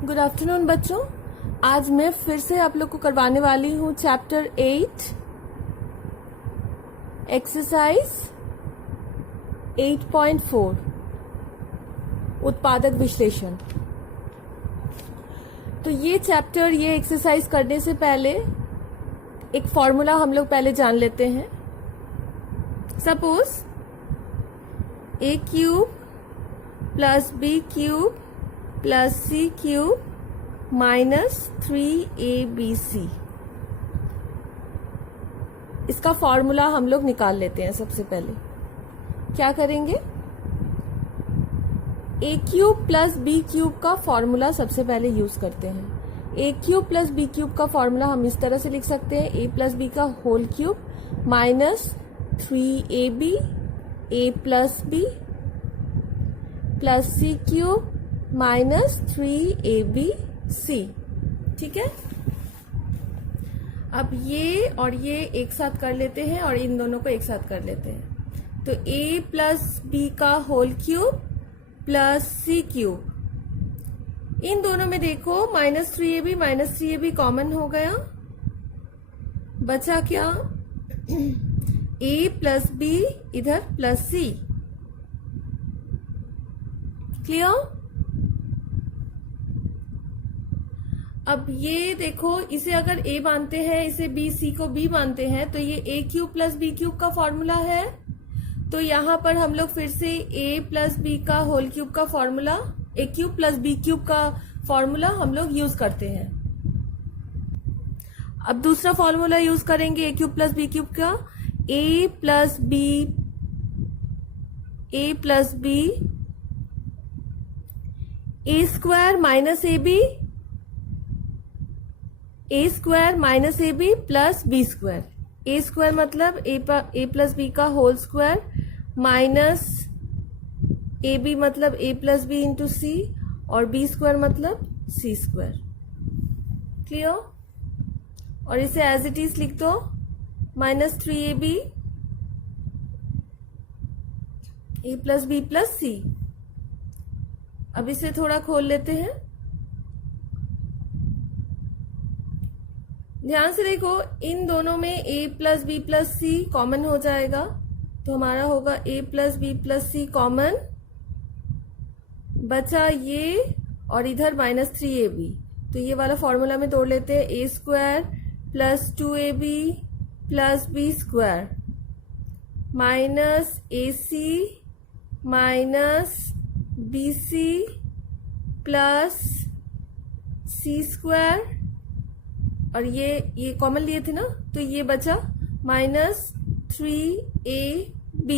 Good afternoon बच्चों। आज मैं फिर से आप लोग को करवाने वाली हूँ चैप्टर 8 एक्सरसाइज 8.4 उत्पादक विश्लेषण। तो ये चैप्टर ये एक्सरसाइज करने से पहले एक फॉर्मूला हम लोग पहले जान लेते हैं। Suppose a cube plus b cube plus C cube minus 3abc, इसका फॉर्मूला हम लोग निकाल लेते हैं। सबसे पहले क्या करेंगे, a cube plus b cube का फॉर्मूला सबसे पहले यूज करते हैं। a cube plus b cube का फॉर्मूला हम इस तरह से लिख सकते हैं, a प्लस b का whole cube minus 3ab a plus b plus C cube minus 3abc। ठीक है, अब ये और ये एक साथ कर लेते हैं और इन दोनों को एक साथ कर लेते हैं। तो a प्लस b का whole cube plus C cube, इन दोनों में देखो माइनस 3ab कॉमन हो गया, बचा क्या, a प्लस b इधर प्लस c। क्लियर। अब ये देखो, इसे अगर a मानते हैं, इसे b c को b मानते हैं, तो ये a cube plus b cube का फॉर्मूला है। तो यहाँ पर हम लोग फिर से a प्लस b का होल क्यूब का formula, a cube plus b cube का फॉर्मूला हम लोग यूज करते हैं। अब दूसरा फॉर्मूला यूज करेंगे a cube plus b cube का, a plus b a square minus A square minus A B plus B square. A square मतलब ए प्लस बी का whole square minus A B मतलब A plus B into C और B square मतलब सी square. Clear. और इसे as it is लिख दो, minus 3ab ए plus B plus C. अब इसे थोड़ा खोल लेते हैं, ध्यान से देखो, इन दोनों में a plus B plus C common हो जाएगा, तो हमारा होगा a plus B plus C common, बचा ये और इधर माइनस 3ab। तो ये वाला फॉर्मूला में तोड़ लेते हैं, a square plus 2ab plus B square minus ac minus bc plus C square, और ये कॉमन लिए थे ना, तो ये बचा माइनस 3ab।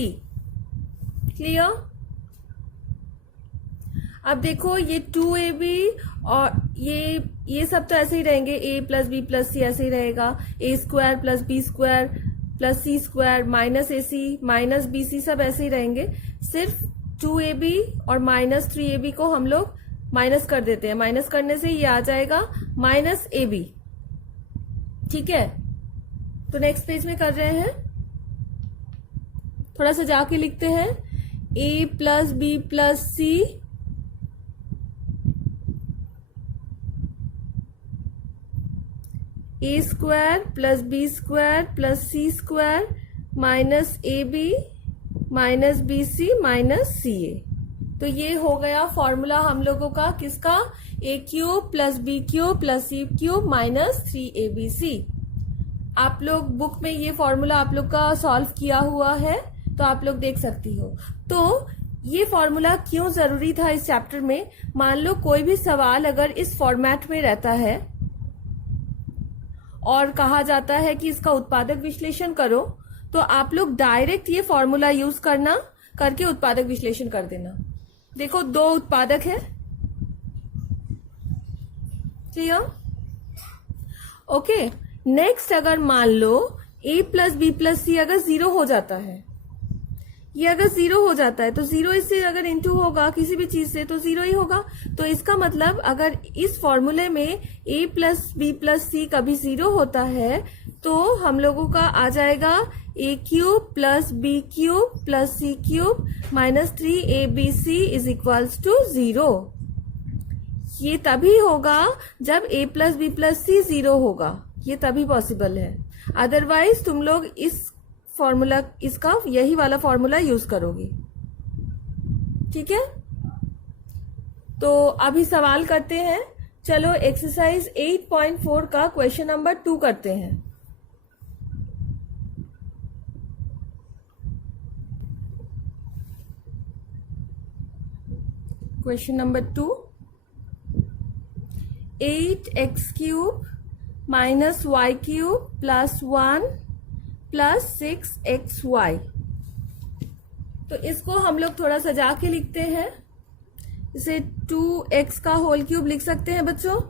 क्लियर। अब देखो ये 2ab और ये सब तो ऐसे ही रहेंगे, a plus B plus C ऐसे ही रहेगा, a square plus B square plus C square minus A C minus B C सब ऐसे ही रहेंगे। सिर्फ 2ab और माइनस 3ab को हम लोग माइनस कर देते हैं, माइनस करने से ये आ जाएगा माइनस ab। ठीक है, तो नेक्स्ट पेज में कर रहे हैं, थोड़ा सा जाके लिखते हैं, a plus B plus C A square plus B square plus C square minus A B minus B C minus C A. तो ये हो गया फॉर्मूला हम लोगों का, किसका, a cube plus B cube plus C cube minus 3abc। आप लोग बुक में ये फॉर्मूला आप लोग का सॉल्व किया हुआ है, तो आप लोग देख सकती हो। तो ये फॉर्मूला क्यों जरूरी था इस चैप्टर में, मान लो कोई भी सवाल अगर इस फॉर्मेट में रहता है और कहा जाता है कि इसका उत्पादक विश्लेषण करो, तो आप लोग डायरेक्ट ये फॉर्मूला यूज करके उत्पादक विश्लेषण कर देना। देखो दो उत्पादक है, क्लियर। ओके, नेक्स्ट अगर मान लो a प्लस बी प्लस सी अगर 0 हो जाता है, ये अगर 0 हो जाता है तो 0 इससे अगर इंटू होगा किसी भी चीज से तो 0 ही होगा। तो इसका मतलब अगर इस फॉर्मूले में a प्लस बी प्लस सी कभी 0 होता है तो हम लोगों का आ जाएगा a cube plus B cube plus C cube minus 3abc is equals to 0। ये तभी होगा जब a plus B plus C 0 होगा, ये तभी पॉसिबल है। अदरवाइज तुम लोग इस फॉर्मूला, इसका यही वाला फॉर्मूला यूज करोगी। ठीक है, तो अभी सवाल करते हैं। चलो एक्सरसाइज 8.4 का क्वेश्चन नंबर 2 करते हैं। Question number 2, 8x cube minus Y cube plus 1 plus 6xy। तो इसको हम लोग थोड़ा सजा के लिखते हैं। इसे 2x का होल क्यूब लिख सकते हैं बच्चों।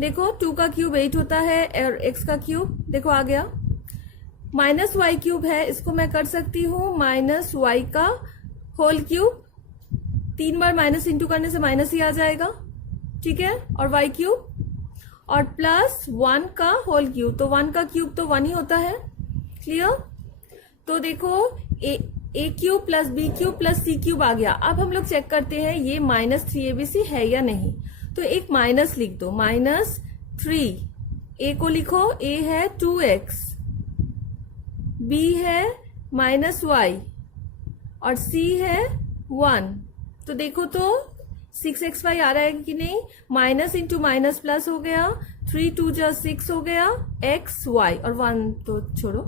देखो 2 का क्यूब 8 होता है और x का क्यूब देखो आ गया। माइनस वाई क्यूब है, इसको मैं कर सकती हूँ माइनस वाई का होल क्यूब। 3 बार माइनस इंटू करने से माइनस ही आ जाएगा। ठीक है, और वाई क्यूब और प्लस 1 का होल क्यूब, तो 1 का क्यूब तो 1 ही होता है। क्लियर? तो देखो A cube plus B cube plus C cube आ गया। अब हम लोग चेक करते हैं ये -3abc है या नहीं। तो एक माइनस लिख दो, -3। ए को लिखो, ए है 2x, बी है -y और सी है 1। तो देखो तो 6xy आ रहा है कि नहीं। माइनस इंटू माइनस प्लस हो गया, 3 2 जा 6 हो गया, xy और 1 तो छोड़ो,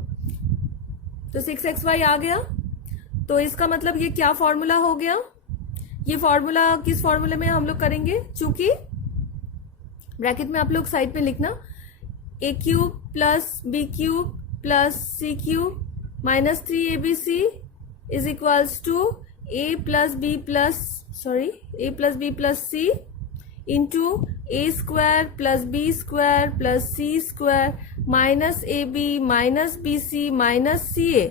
तो 6xy आ गया। तो इसका मतलब ये क्या फॉर्मूला हो गया। ये फॉर्मूला किस फॉर्मूले में हम लोग करेंगे, चूंकि ब्रैकेट में आप लोग साइड में लिखना a cube plus B cube plus C cube minus 3abc is equals to a plus B plus C into A square plus B square plus C square minus A B minus B C minus C A.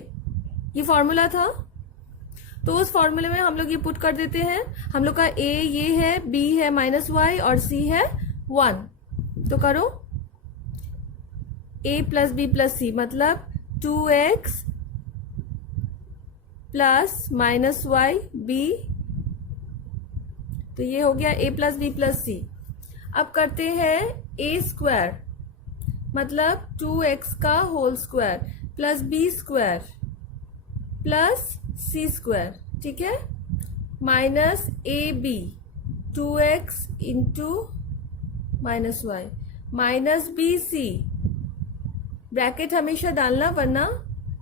ये formula था। तो उस फॉर्मूले में हम लोग ये put कर देते हैं। हम लोग का ए ये है, बी है -y और सी है 1। तो करो a प्लस बी प्लस सी मतलब 2x प्लस -y b। तो ये हो गया a plus B plus C. अब करते हैं a स्क्वायर मतलब 2x का whole square plus B square plus C square. ठीक है, minus A B 2x into -y minus B C. Bracket हमेशा डालना वरना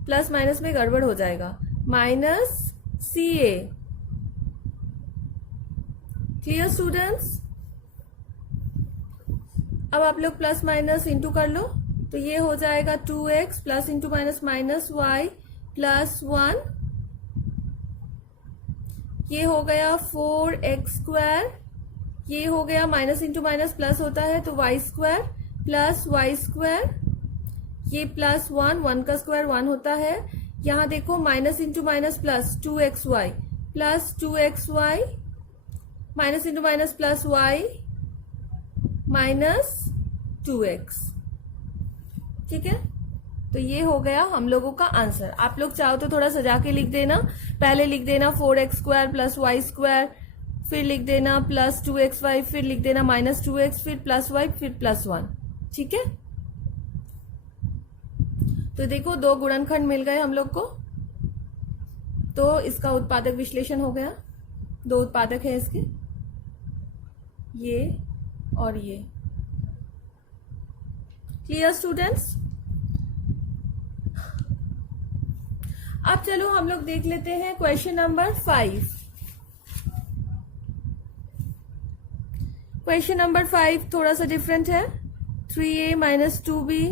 प्लस माइनस में गड़बड़ हो जाएगा, minus C A. Clear students? अब आप लोग प्लस माइनस इंटू कर लो, तो ये हो जाएगा 2x plus into minus minus y plus 1। ये हो गया 4x स्क्वायर। ये हो गया माइनस इंटू माइनस प्लस होता है तो y square plus y square. ये प्लस 1 का स्क्वायर 1 होता है। यहाँ देखो minus into minus plus 2xy plus 2xy minus into minus plus y minus 2x। ठीक है, तो ये हो गया हम लोगों का आंसर। आप लोग चाहो तो थोड़ा सजा के लिख देना। पहले लिख देना 4x square plus y square, फिर लिख देना प्लस 2xy, फिर लिख देना माइनस 2x, फिर प्लस y, फिर प्लस 1। ठीक है, तो देखो 2 गुणनखंड मिल गए हम लोग को। तो इसका उत्पादक विश्लेषण हो गया। 2 उत्पादक है इसके, ये और ये। Clear students? अब चलो हम लोग देख लेते हैं क्वेश्चन नंबर 5। क्वेश्चन नंबर 5 थोड़ा सा डिफरेंट है। 3a माइनस 2b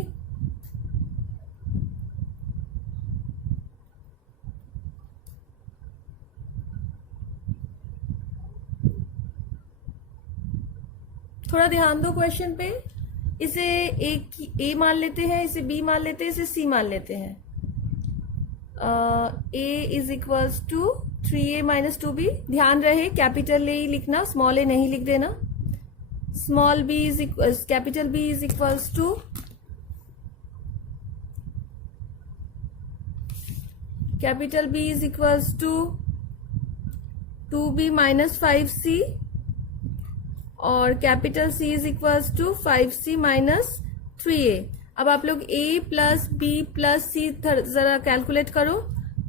थोड़ा ध्यान दो क्वेश्चन पे। इसे a मान लेते हैं, इसे b मान लेते हैं, इसे c मान लेते हैं। a is equals to 3a minus 2b। ध्यान रहे कैपिटल ए लिखना, स्मॉल ए नहीं लिख देना। Small b is capital B is equals to capital B is equals to 2b minus 5c और capital C is equals to 5C minus 3A। अब आप लोग A plus B plus C जरा calculate करो।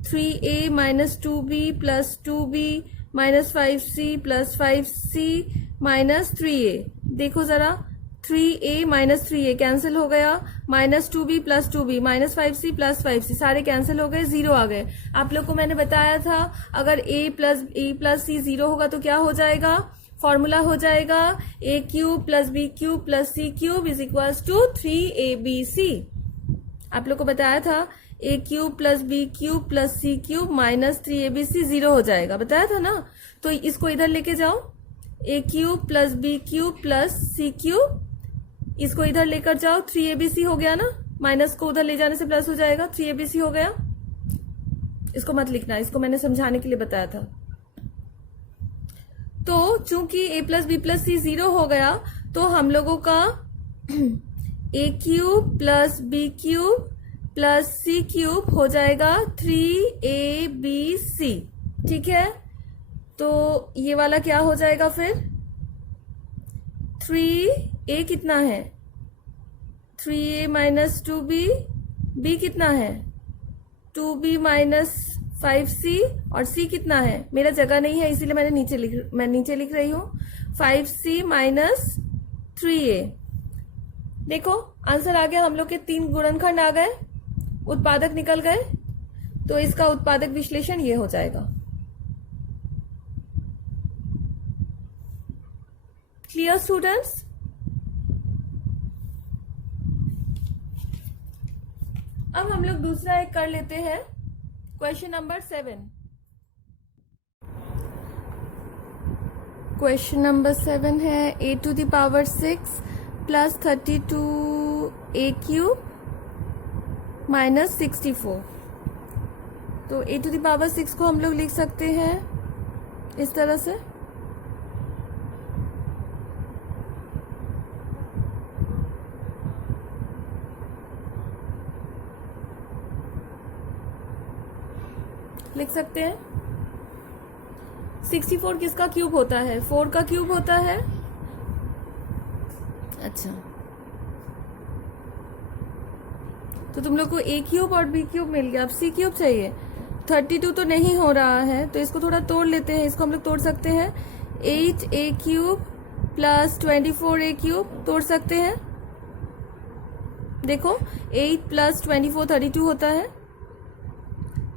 3A minus 2B plus 2B minus 5C plus 5C minus 3A। देखो जरा, 3A minus 3A cancel हो गया, minus 2B plus 2B minus 5C plus 5C सारे कैंसिल हो गए, जीरो आ गए। आप लोग को मैंने बताया था अगर A प्लस C जीरो होगा तो क्या हो जाएगा, फॉर्मूला हो जाएगा A cube plus B cube plus C cube is equals to 3ABC। आप लोग को बताया था A cube plus B cube plus C cube minus 3ABC zero हो जाएगा, बताया था ना। तो इसको इधर लेके जाओ, A cube plus B cube plus C cube, इसको इधर लेकर जाओ, 3ABC हो गया ना, माइनस को उधर ले जाने से प्लस हो जाएगा, 3ABC हो गया। इसको मत लिखना, इसको मैंने समझाने के लिए बताया था। तो चूंकि A plus B plus C zero हो गया तो हम लोगों का A cube plus B cube plus C cube हो जाएगा 3ABC। ठीक है, तो ये वाला क्या हो जाएगा फिर, 3A कितना है, 3A माइनस 2B, B कितना है 2B माइनस 5C और C कितना है, मेरा जगह नहीं है इसीलिए मैं नीचे लिख रही हूँ 5C माइनस 3A। देखो आंसर आ गया, हम लोग के 3 गुणनखंड आ गए, उत्पादक निकल गए, तो इसका उत्पादक विश्लेषण ये हो जाएगा। Clear students? अब हम लोग दूसरा एक कर लेते हैं, क्वेश्चन नंबर 7। क्वेश्चन नंबर 7 है a to the power 6 plus 32a cube minus 64। तो a टू द पावर 6 को हम लोग लिख सकते हैं इस तरह से, लिख सकते हैं 64 किसका क्यूब होता है, 4 का क्यूब होता है। अच्छा, तो तुम लोग को A क्यूब और B क्यूब मिल गया, अब C क्यूब चाहिए। 32 तो नहीं हो रहा है तो इसको थोड़ा तोड़ लेते हैं, इसको हम लोग तोड़ सकते हैं 8A cube plus 24A cube, तोड़ सकते हैं। देखो 8 प्लस 24 32 होता है।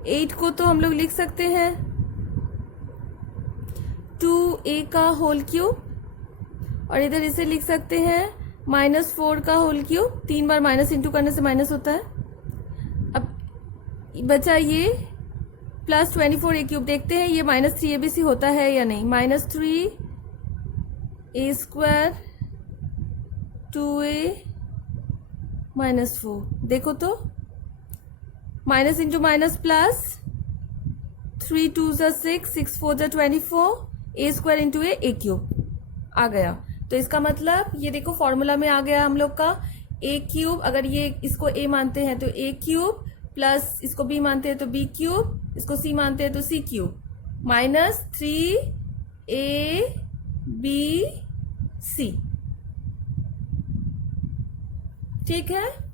8 को तो हम लोग लिख सकते हैं 2A का होल क्यूब, और इधर इसे लिख सकते हैं माइनस 4 का होल क्यूब, 3 बार माइनस इंटू करने से माइनस होता है। अब बचा ये प्लस 24A क्यूब, देखते हैं ये माइनस 3ABC होता है या नहीं। Minus 3A square 2A minus 4, देखो तो माइनस इंटू माइनस प्लस, 3 2 जा 6, 6 4 जा 24, A square into A cube आ गया। तो इसका मतलब ये देखो फॉर्मूला में आ गया हम लोग का A क्यूब, अगर ये इसको A मानते हैं तो A क्यूब, प्लस इसको B मानते हैं तो B क्यूब, इसको C मानते हैं तो C क्यूब, माइनस 3ABC। ठीक है,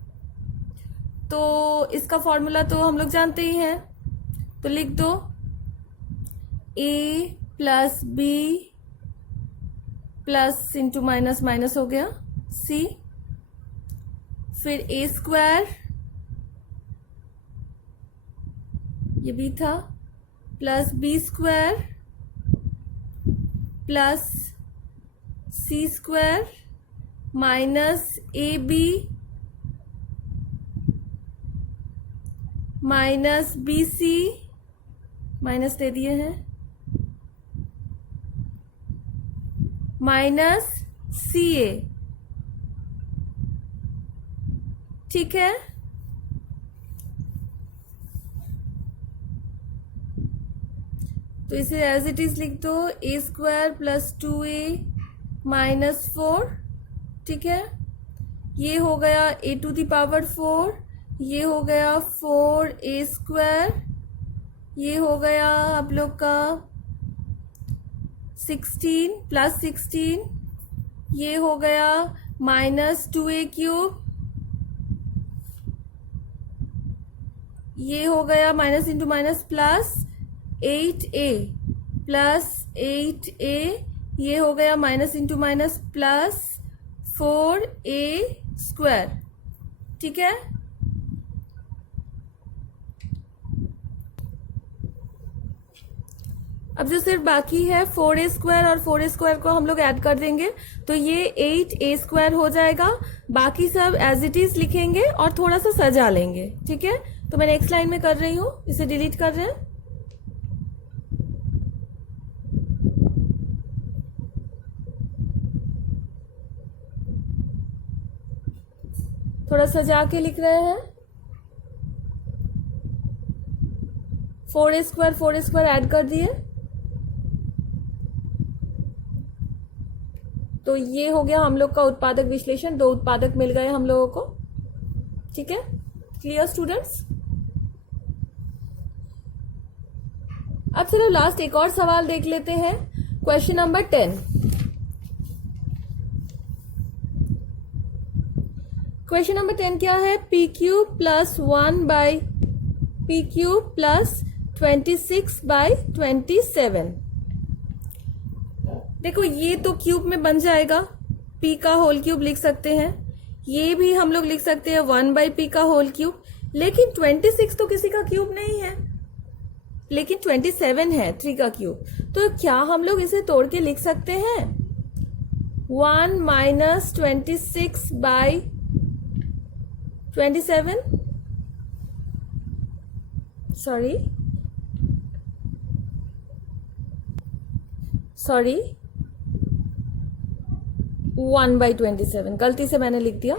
तो इसका फॉर्मूला तो हम लोग जानते ही हैं, तो लिख दो A plus B plus into minus minus हो गया C, फिर A स्क्वायर, ये B था, plus B square plus C square minus AB minus BC, minus दे दिए हैं, माइनस CA। ठीक है, तो इसे एज इट इज लिख दो A square plus 2A minus 4। ठीक है, ये हो गया A टू द पावर 4, ये हो गया 4A स्क्वायर, ये हो गया आप लोग का 16 प्लस 16 ये हो गया -2a³, ये हो गया minus into minus plus 8a plus 8a, ये हो गया minus into minus plus 4a²। ठीक है, अब जो सिर्फ बाकी है 4a² और 4a² को हम लोग ऐड कर देंगे तो ये 8a² हो जाएगा। बाकी सब एज इट इज लिखेंगे और थोड़ा सा सजा लेंगे। ठीक है, तो मैं नेक्स्ट लाइन में कर रही हूं, इसे डिलीट कर रहे हैं। थोड़ा सजा के लिख रहे हैं। 4a² ऐड कर दिए तो ये हो गया हम लोग का उत्पादक विश्लेषण। 2 उत्पादक मिल गए हम लोगों को। ठीक है, क्लियर स्टूडेंट्स। अब चलो लास्ट एक और सवाल देख लेते हैं, क्वेश्चन नंबर 10। क्वेश्चन नंबर 10 क्या है? p³ plus 1/p³ plus 26/27। देखो ये तो क्यूब में बन जाएगा, p का होल क्यूब लिख सकते हैं। ये भी हम लोग लिख सकते हैं 1/p का होल क्यूब। लेकिन 26 तो किसी का क्यूब नहीं है, लेकिन 27 है 3 का क्यूब। तो क्या हम लोग इसे तोड़ के लिख सकते हैं? 1 माइनस 26/27, सॉरी 1/27, गलती से मैंने लिख दिया।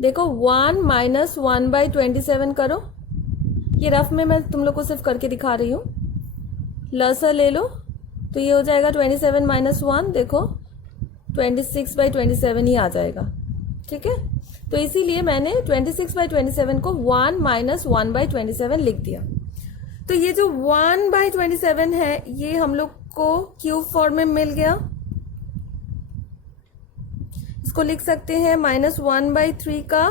देखो 1 माइनस 1/27 करो, ये रफ में मैं तुम लोग को सिर्फ करके दिखा रही हूँ। लसा ले लो तो ये हो जाएगा 27 माइनस 1, देखो 26/27 ही आ जाएगा। ठीक है, तो इसीलिए मैंने 26/27 को 1 माइनस 1/27 लिख दिया। तो ये जो 1/27 है ये हम लोग को क्यूब फॉर्म में मिल गया। इसको लिख सकते हैं -1/3 का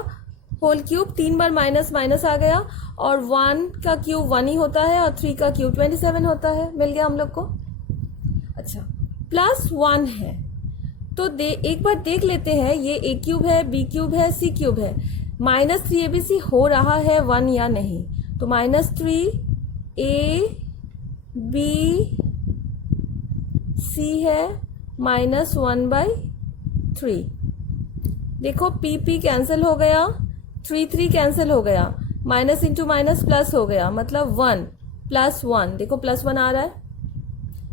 होल क्यूब। 3 बार माइनस माइनस आ गया और 1 का क्यूब 1 ही होता है और 3 का क्यूब 27 होता है। मिल गया हम लोग को। अच्छा, +1 है तो एक बार देख लेते हैं ये a³ है, b³ है, c³ है। -3abc हो रहा है 1 या नहीं। तो -3abc है -1/3। देखो p कैंसिल हो गया, 3 कैंसिल हो गया, माइनस इंटू माइनस प्लस हो गया, मतलब 1 +1। देखो +1 आ रहा है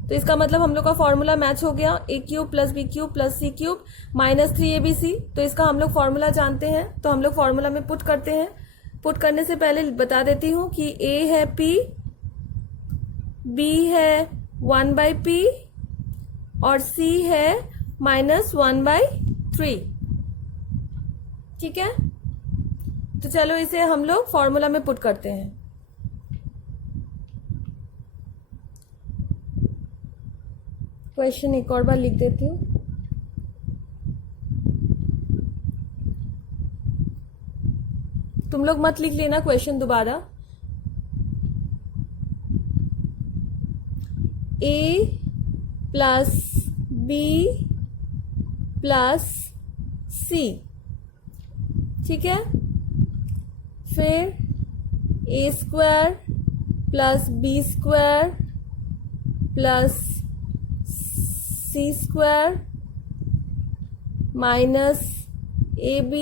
तो इसका मतलब हम लोग का फॉर्मूला मैच हो गया। a³ plus b³ plus c³ -3abc। तो इसका हम लोग फॉर्मूला जानते हैं तो हम लोग फॉर्मूला में पुट करते हैं। पुट करने से पहले बता देती हूँ कि a है p, b है 1/p और c है -1/3। ठीक है, तो चलो इसे हम लोग फॉर्मूला में पुट करते हैं। क्वेश्चन एक और बार लिख देती हूँ। तुम लोग मत लिख लेना क्वेश्चन दोबारा। a plus b plus c, ठीक है। फिर a² plus b² plus c² minus ab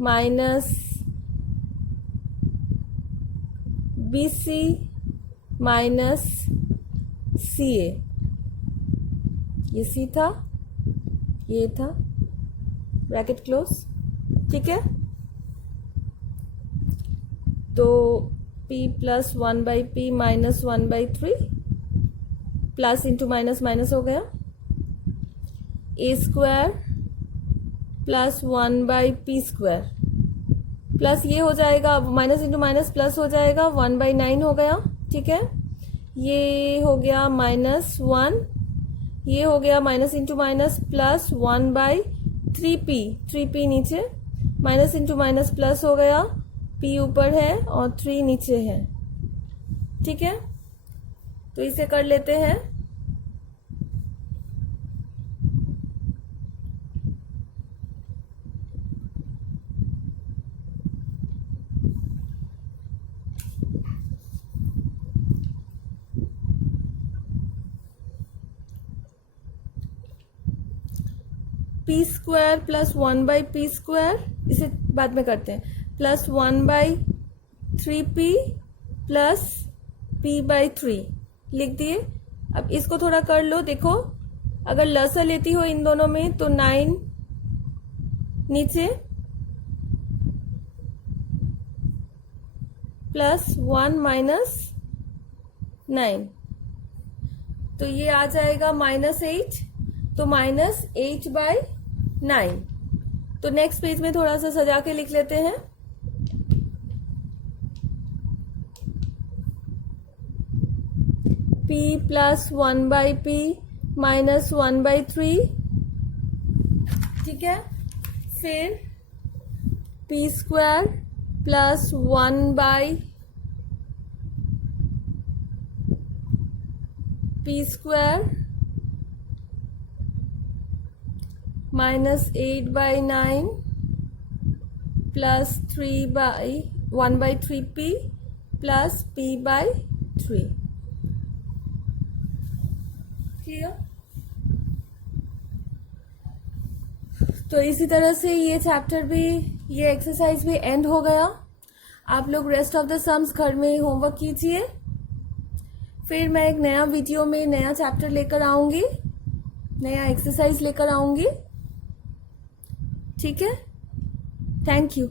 minus bc minus ca। ये c था, ये था, ब्रैकेट क्लोज। ठीक है, तो p plus 1/p minus 1/3 plus into minus minus हो गया, a² प्लस 1/p² प्लस ये हो जाएगा, माइनस इंटू माइनस प्लस हो जाएगा, 1/9 हो गया। ठीक है, ये हो गया -1 ये हो गया minus into minus plus 1/3p नीचे, माइनस इंटू माइनस प्लस हो गया, p ऊपर है और 3 नीचे है। ठीक है, तो इसे कर लेते हैं। पी स्क्वायर प्लस 1/p², इसे बाद में करते हैं, प्लस 1/3p प्लस p/3 लिख दिए। अब इसको थोड़ा कर लो, देखो अगर लसा लेती हो इन दोनों में तो 9 नीचे प्लस 1 माइनस 9, तो ये आ जाएगा -8, तो -8/9। तो नेक्स्ट पेज में थोड़ा सा सजा के लिख लेते हैं। p प्लस 1/p माइनस 1/3, ठीक है। फिर p square plus 1/p² minus 8/9 plus 1/3p plus p/3। Clear? तो इसी तरह से ये चैप्टर भी, ये एक्सरसाइज भी एंड हो गया। आप लोग रेस्ट ऑफ द सम्स घर में होमवर्क कीजिए, फिर मैं एक नया वीडियो में नया चैप्टर लेकर आऊंगी, नया एक्सरसाइज लेकर आऊंगी। ठीक है, थैंक यू।